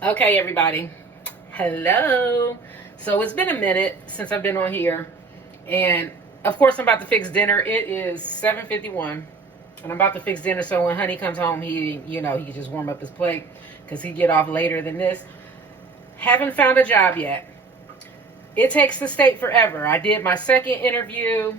Okay, everybody. Hello. So it's been a minute since I've been on here, and of course I'm about to fix dinner. It is 7:51, and I'm about to fix dinner. So when Honey comes home, he can just warm up his plate because he get off later than this. Haven't found a job yet. It takes the state forever. I did my second interview.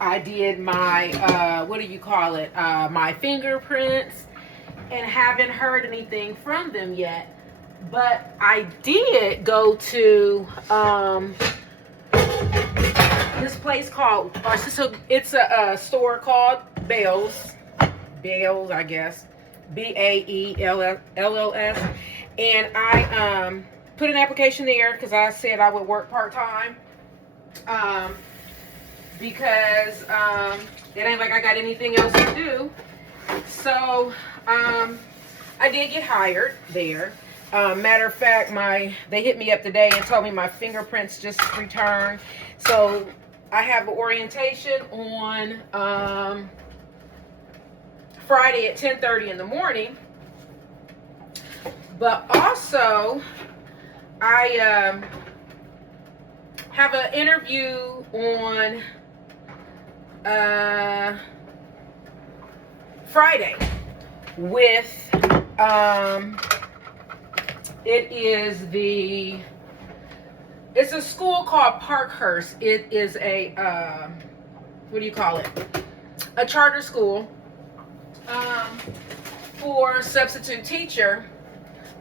I did my what do you call it? My fingerprints, and haven't heard anything from them yet. But I did go to this place called, it's a store called Bales, I guess, Baells, and I put an application there because I said I would work part time, because it ain't like I got anything else to do. So I did get hired there. Matter of fact, they hit me up today and told me my fingerprints just returned. So I have an orientation on Friday at 10:30 in the morning. But also, I have an interview on Friday with it's a school called Parkhurst. It is a what do you call it? A charter school for substitute teacher.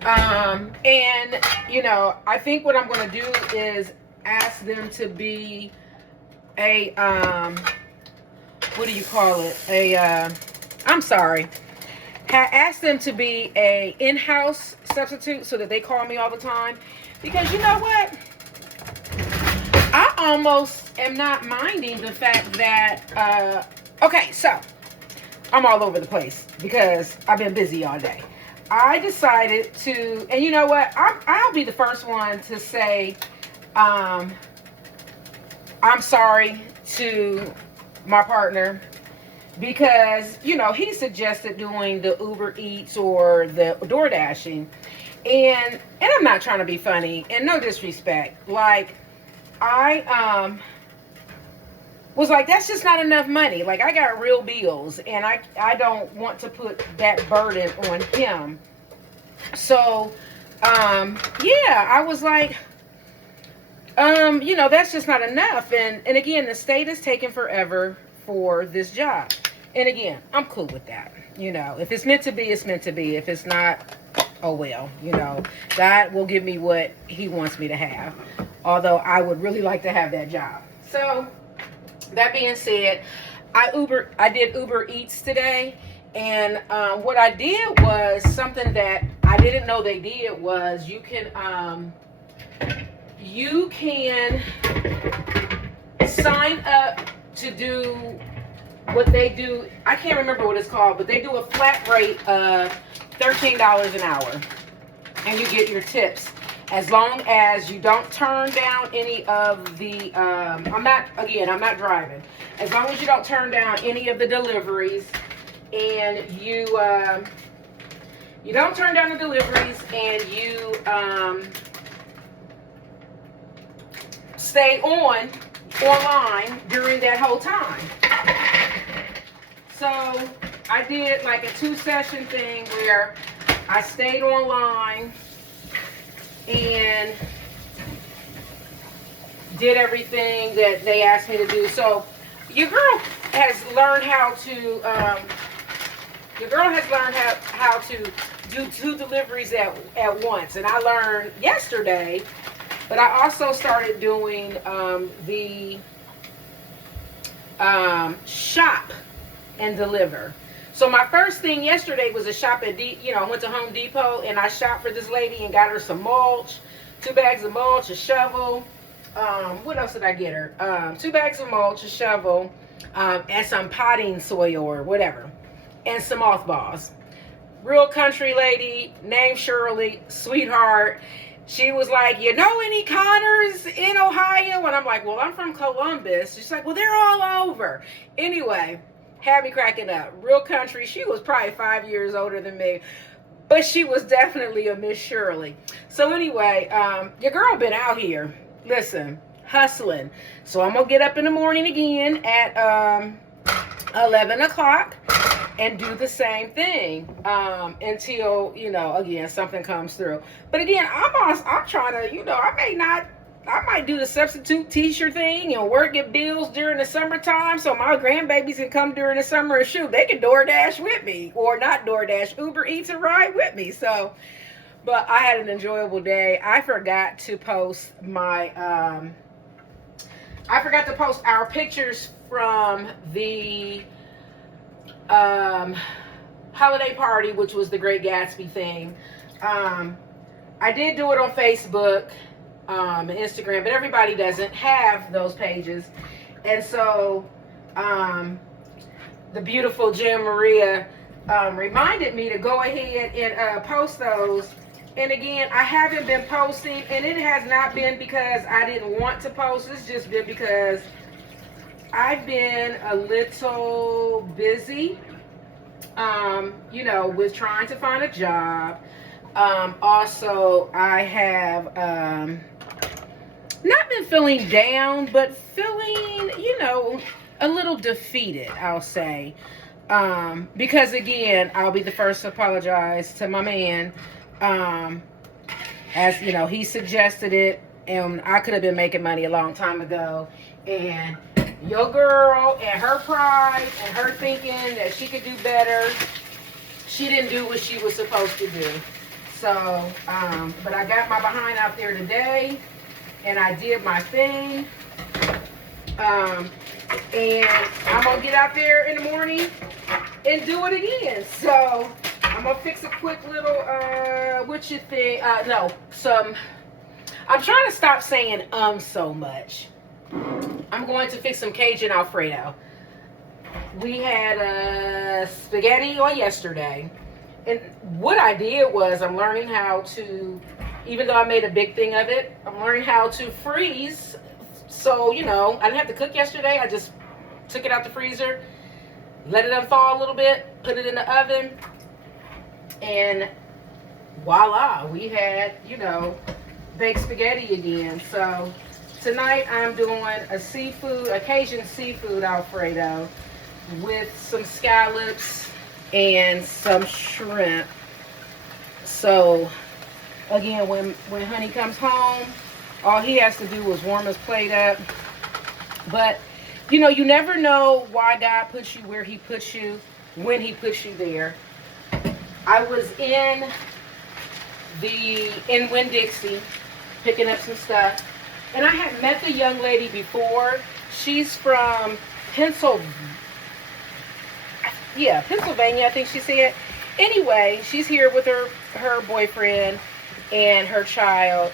And I think what I'm going to do is ask them to be a what do you call it? I'm sorry. Asked them to be a in-house substitute so that they call me all the time, because you know what, I almost am not minding the fact that okay, so I'm all over the place because I've been busy all day. I decided to, and you know what, I'll be the first one to say I'm sorry to my partner, because he suggested doing the Uber Eats or the door dashing, and I'm not trying to be funny, and no disrespect, like I was like, that's just not enough money. Like, I got real bills, and I don't want to put that burden on him. So yeah, I was like, that's just not enough. And again, the state is taking forever for this job. And again, I'm cool with that. If it's meant to be, it's meant to be. If it's not, oh well. God will give me what he wants me to have. Although I would really like to have that job. So that being said, I did Uber Eats today. And what I did was something that I didn't know they did was you can sign up to do what they do. I can't remember what it's called, but they do a flat rate of $13 an hour, and you get your tips as long as you don't turn down any of the I'm not driving, as long as you don't turn down any of the deliveries, and you don't turn down the deliveries, and you stay online during that whole time. So I did like a 2-session thing where I stayed online and did everything that they asked me to do. So your girl has learned how to do 2 deliveries at once. And I learned yesterday, but I also started doing the shop and deliver. So my first thing yesterday was a shop at I went to Home Depot and I shopped for this lady and got her some mulch, 2 bags of mulch, a shovel. What else did I get her? 2 bags of mulch, a shovel, and some potting soil or whatever, and some mothballs. Real country lady named Shirley, sweetheart. She was like, you know any Connors in Ohio? And I'm like, well, I'm from Columbus. She's like, well, they're all over. Anyway, had me cracking up. Real country. She was probably 5 years older than me. but she was definitely a Miss Shirley. So anyway, your girl been out here, listen, hustling. So I'm gonna get up in the morning again at 11 o'clock and do the same thing until, you know, again, something comes through. But again, I'm trying to, you know, I might do the substitute teacher thing and work at Bills during the summertime so my grandbabies can come during the summer and shoot. They can DoorDash with me, or not DoorDash, Uber Eats and ride with me. So, but I had an enjoyable day. I forgot to post our pictures from the holiday party, which was the Great Gatsby thing. I did do it on Facebook and Instagram, but everybody doesn't have those pages. And so the beautiful Jen Maria reminded me to go ahead and post those. And again, I haven't been posting, and it has not been because I didn't want to post. It's just been because I've been a little busy, you know, with trying to find a job. Also, I have not been feeling down, but feeling, you know, a little defeated, I'll say. Because again, I'll be the first to apologize to my man. As you know, he suggested it, and I could have been making money a long time ago. And your girl and her pride and her thinking that she could do better, she didn't do what she was supposed to do. So, but I got my behind out there today, and I did my thing. And I'm gonna get out there in the morning and do it again. So I'm gonna fix a quick little what you think? I'm trying to stop saying so much. I'm going to fix some Cajun Alfredo. We had spaghetti on yesterday, and what I did was I'm learning how to, even though I made a big thing of it, I'm learning how to freeze. So, you know, I didn't have to cook yesterday. I just took it out the freezer, let it unthaw a little bit, put it in the oven, and voila, we had, you know, baked spaghetti again. So tonight I'm doing a Cajun seafood Alfredo with some scallops and some shrimp. So again, when honey comes home, all he has to do is warm his plate up. But you know, you never know why God puts you where he puts you, when he puts you there. I was in Winn-Dixie picking up some stuff, and I had met the young lady before. She's from Pennsylvania, I think she said. Anyway, she's here with her boyfriend and her child,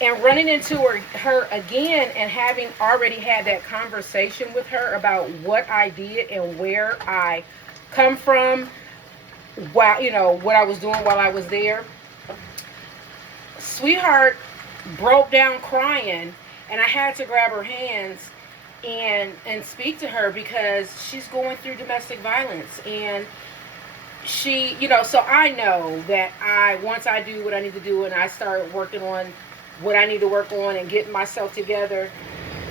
and running into her again, and having already had that conversation with her about what I did and where I come from, while, you know, what I was doing while I was there. Sweetheart broke down crying, and I had to grab her hands and speak to her because she's going through domestic violence. And she, you know, so I know that once I do what I need to do and I start working on what I need to work on and getting myself together,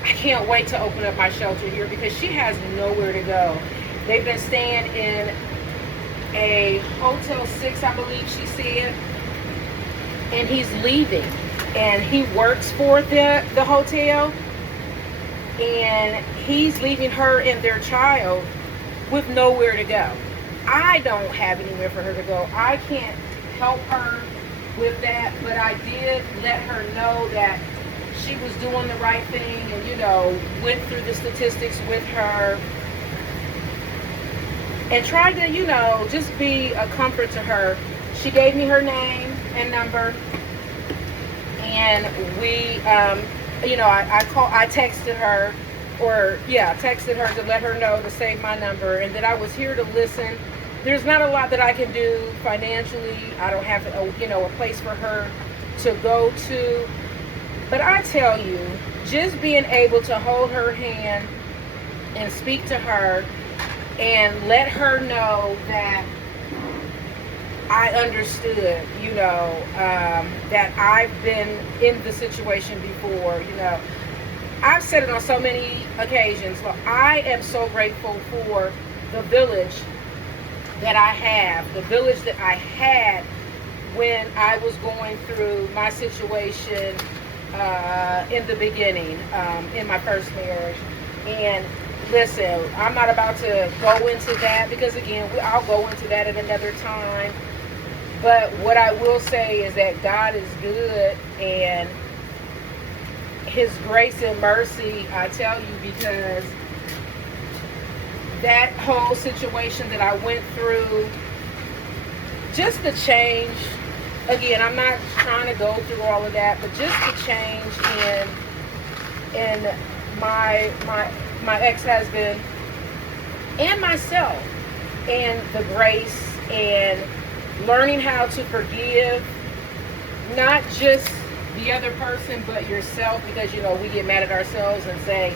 I can't wait to open up my shelter here because she has nowhere to go. They've been staying in a Hotel 6, I believe she said, and he's leaving. And he works for the hotel, and he's leaving her and their child with nowhere to go. I don't have anywhere for her to go. I can't help her with that, but I did let her know that she was doing the right thing, and, you know, went through the statistics with her and tried to, you know, just be a comfort to her. She gave me her name and number, and we, you know, I texted her, texted her to let her know to save my number and that I was here to listen. There's not a lot that I can do financially. I don't have a place for her to go to. But I tell you, just being able to hold her hand and speak to her and let her know that I understood, that I've been in the situation before. I've said it on so many occasions, but I am so grateful for the village that I have, the village that I had when I was going through my situation in the beginning, in my first marriage. And listen, I'm not about to go into that because, again, I'll go into that at another time. But what I will say is that God is good, and His grace and mercy, I tell you, because that whole situation that I went through, just the change, again, I'm not trying to go through all of that, but just the change in my ex-husband and myself, and the grace and learning how to forgive, not just the other person, but yourself, because, we get mad at ourselves and say,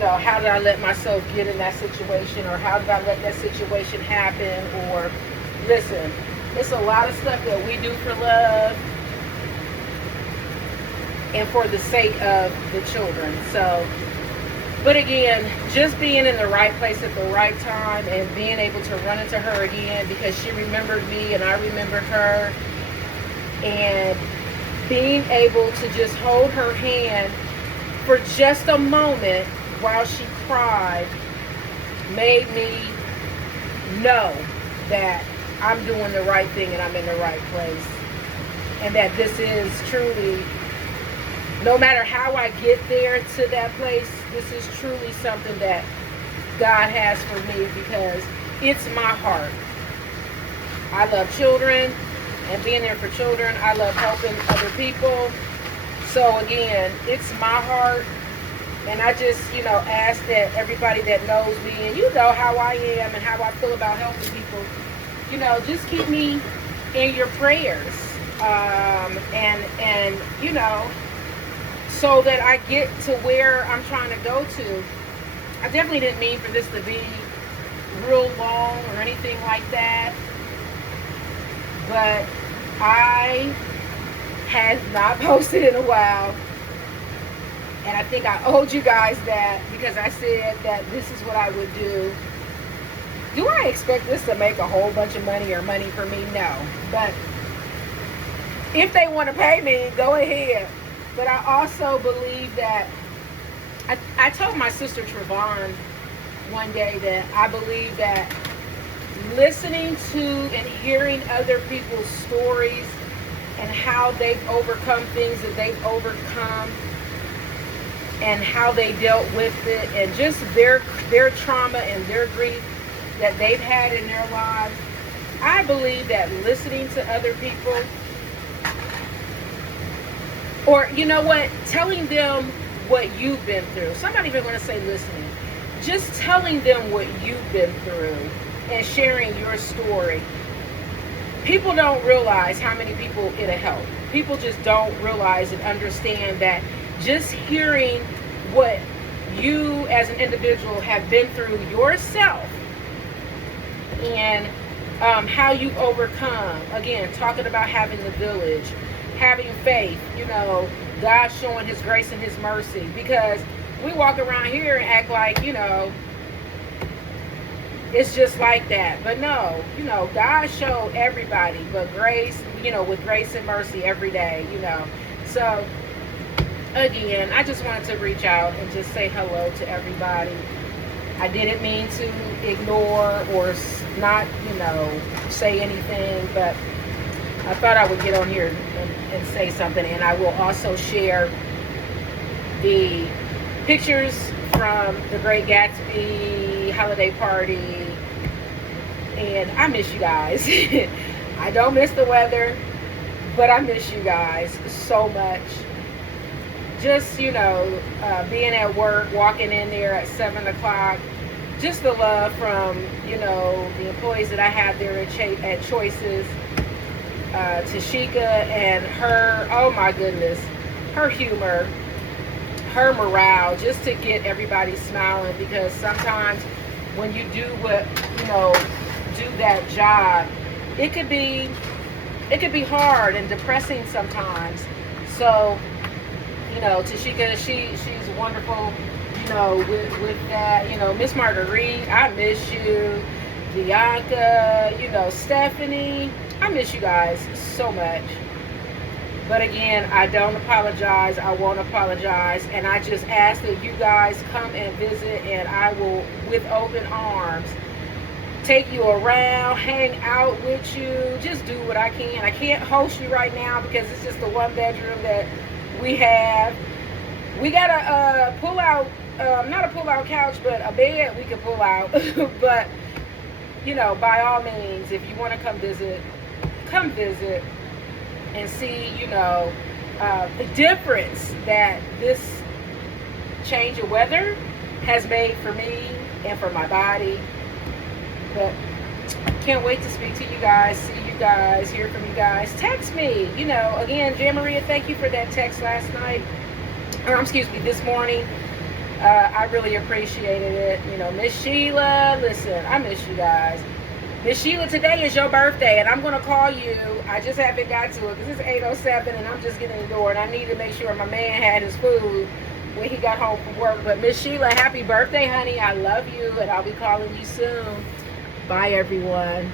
how did I let myself get in that situation, or how did I let that situation happen? Or, listen, it's a lot of stuff that we do for love and for the sake of the children. So, but again, just being in the right place at the right time and being able to run into her again because she remembered me and I remembered her, and being able to just hold her hand for just a moment while she cried made me know that I'm doing the right thing and I'm in the right place. And that this is truly, no matter how I get there to that place, this is truly something that God has for me, because it's my heart. I love children and being there for children. I love helping other people. So again, it's my heart. And I just, ask that everybody that knows me, and you know how I am and how I feel about helping people, just keep me in your prayers. And so that I get to where I'm trying to go to. I definitely didn't mean for this to be real long or anything like that. But I have not posted in a while. And I think I owed you guys that, because I said that this is what I would do. Do I expect this to make a whole bunch of money or money for me? No. But if they want to pay me, go ahead. But I also believe that, I told my sister Trevon one day that I believe that listening to and hearing other people's stories and how they've overcome things that they've overcome, and how they dealt with it, and just their trauma and their grief that they've had in their lives, I believe that listening to other people, or telling them what you've been through. So I'm not even going to say listening. Just telling them what you've been through and sharing your story. People don't realize how many people it'll help. People just don't realize and understand that just hearing what you as an individual have been through yourself, and how you overcome. Again, talking about having the village, having faith, God showing His grace and His mercy. Because we walk around here and act like, it's just like that. But no, God showed everybody but grace, with grace and mercy every day, So, again, I just wanted to reach out and just say hello to everybody. I didn't mean to ignore or not, say anything, but I thought I would get on here and say something. And I will also share the pictures from the Great Gatsby holiday party. And I miss you guys. I don't miss the weather, but I miss you guys so much. Just, being at work, walking in there at 7 o'clock, just the love from, the employees that I have there at Choices, Tashika and her, oh my goodness, her humor, her morale, just to get everybody smiling. Because sometimes when you do do that job, it could be hard and depressing sometimes. So, you know, Tashika, she's wonderful, you know, with that. You know, Miss Marguerite, I miss you. Bianca, you know, Stephanie, I miss you guys so much. But again, I don't apologize. I won't apologize. And I just ask that you guys come and visit, and I will, with open arms, take you around, hang out with you, just do what I can. I can't host you right now because it's just the one bedroom that we have. We got a pull out, not a pull out couch, but a bed we can pull out. But, you know, by all means, if you want to come visit and see, you know, the difference that this change of weather has made for me and for my body. But can't wait to speak to you guys, see you guys, hear from you guys. Text me, you know, again, Jan Maria, thank you for that text last night, or excuse me, this morning. I really appreciated it. You know, Miss Sheila, listen, I miss you guys. Miss Sheila, today is your birthday, and I'm going to call you. I just haven't got to it because it's 8:07, and I'm just getting the door, and I need to make sure my man had his food when he got home from work. But Miss Sheila, happy birthday, honey. I love you, and I'll be calling you soon. Bye, everyone.